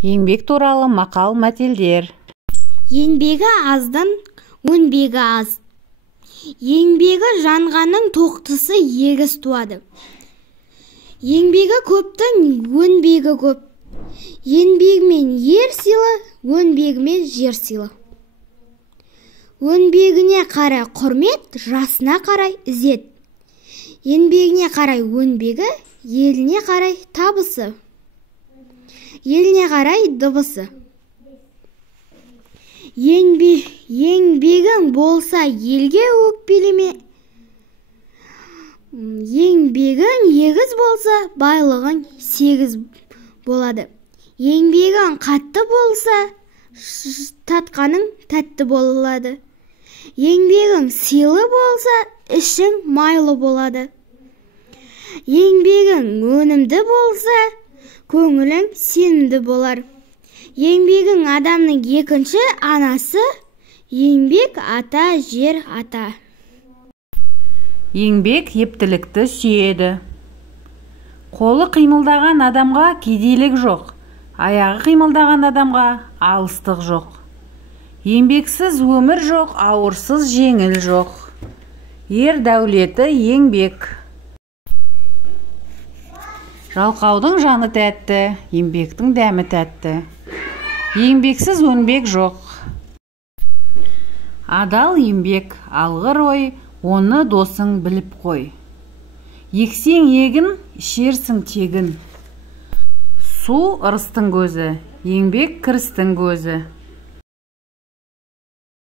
Еңбек туралы мақал мәтелдер. Еңбегі аздың өнбегі аз. Еңбегі жанғанның тоқтысы егіз туады. Еңбегі көптің өнбегі көп. Еңбегімен ер сыйлы, өнбегімен жер сыйлы. Өнбегіне қарай құрмет, жасына қарай ізет. Еңбегіне қарай өнбегі, еліне қарай табысы. Еліне қарай дыбысы. Еңбегің болса елге өкпелеме. Еңбегің егіз болса байлығың сегіз болады. Еңбегің қатты болса татқаның тәтті болады. Еңбегің сыйлы болса ішің майлы болады. Еңбегің өнімді болса көңілің сенімді болар. Еңбегің адамның екінші анасы, еңбек ата, жер ата. Еңбек ептілікті сүйеді. Қолы қимылдаған адамға кедейлік жоқ, аяғы қимылдаған адамға алыстық жоқ. Еңбексіз өмір жоқ, ауырсыз жеңіл жоқ. Ер дәулеті еңбек. Жалқаудың жаны тәтті, еңбектің дәмі тәтті. Еңбексіз өнбек жоқ. Адал еңбек, алғыр ой, оны досың біліп қой. Ексең егін, ішерсің тегін. Су ырыстың көзі, еңбек кірістің көзі.